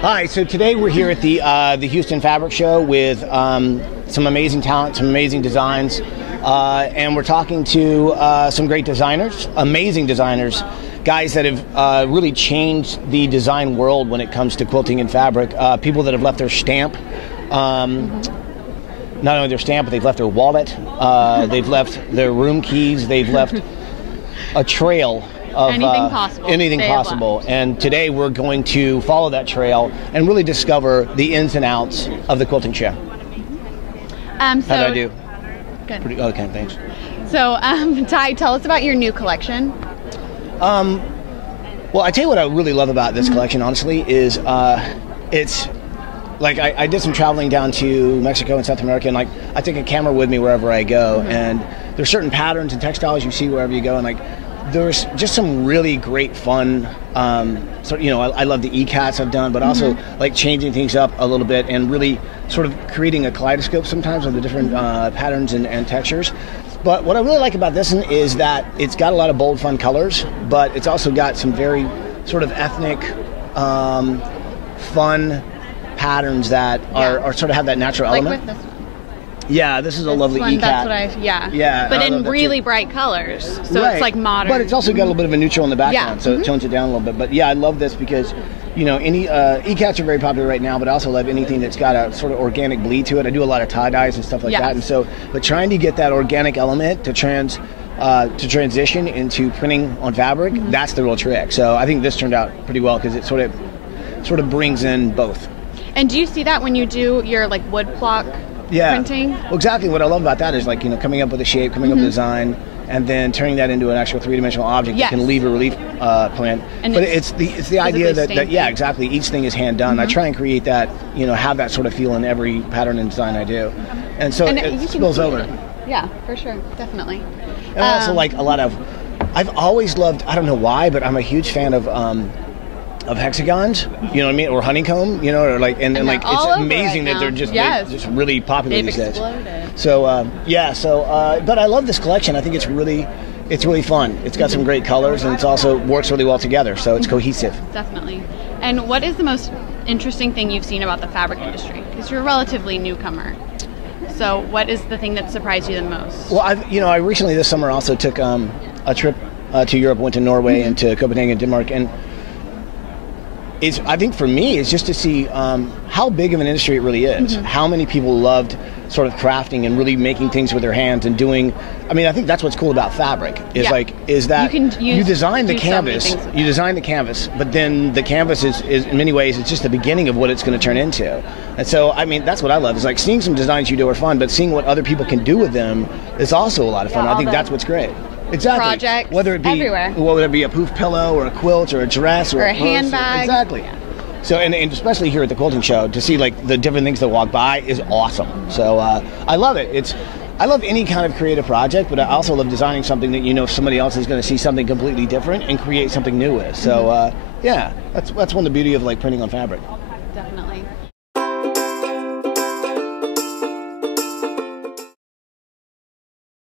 Hi, so today we're here at the Houston Fabric Show with some amazing talent, some amazing designs, and we're talking to some great designers, amazing designers, guys that have really changed the design world when it comes to quilting and fabric, people that have left their stamp, not only their stamp, but they've left their wallet, they've left their room keys, they've left a trail of anything possible. And today we're going to follow that trail and really discover the ins and outs of the quilting show. How did I do? Good. Pretty, okay, thanks. So, Ty, tell us about your new collection. Well, I tell you what I really love about this collection, honestly, is it's like I did some traveling down to Mexico and South America, and like I take a camera with me wherever I go, and there's certain patterns and textiles you see wherever you go, and like there's just some really great fun. I love the e-cats I've done, but also like changing things up a little bit and really sort of creating a kaleidoscope sometimes of the different patterns and textures. But what I really like about this one is that it's got a lot of bold, fun colors, but it's also got some very sort of ethnic, fun patterns that are sort of have that natural element. With this one. Yeah, this is a lovely e-cat. That's what Yeah, but in really bright colors, so right. It's like modern. But it's also got a little bit of a neutral in the background, so it tones it down a little bit. But yeah, I love this because, you know, any e-cats are very popular right now, but I also love anything that's got a sort of organic bleed to it. I do a lot of tie-dyes and stuff like that, and so, but trying to get that organic element to transition into printing on fabric, that's the real trick. So I think this turned out pretty well because it sort of brings in both. And do you see that when you do your like wood block printing? Well, exactly. What I love about that is like, you know, coming up with a shape, coming up with a design, and then turning that into an actual three-dimensional object that can leave a relief print. And but it's the idea that yeah, exactly. Each thing is hand done. I try and create that, you know, have that sort of feel in every pattern and design I do, and so it spills over. Yeah, for sure, definitely. And I also like a lot of. I've always loved. I don't know why, but I'm a huge fan of hexagons, you know what I mean, or honeycomb, you know, or like, and like it's amazing that they're just really popular these days. So but I love this collection. I think it's really fun. It's got some great colors, and it's also works really well together. So it's cohesive. Definitely. And what is the most interesting thing you've seen about the fabric industry? Because you're a relatively newcomer. So what is the thing that surprised you the most? Well, I recently this summer also took a trip to Europe, went to Norway and to Copenhagen, Denmark, and I think for me, it's just to see how big of an industry it really is. How many people loved sort of crafting and really making things with their hands and doing. I mean, I think that's what's cool about fabric is that you design the canvas, but then the canvas is in many ways it's just the beginning of what it's going to turn into. And so, I mean, that's what I love. Is like seeing some designs you do are fun, but seeing what other people can do with them is also a lot of fun. I think that's what's great. Exactly. Projects, whether it be everywhere. Whether it be a poof pillow or a quilt or a dress or a handbag. Exactly. Yeah. So and especially here at the quilting show to see like the different things that walk by is awesome. So I love it. I love any kind of creative project, but I also love designing something that you know somebody else is going to see something completely different and create something new with. So that's one of the beauty of like printing on fabric.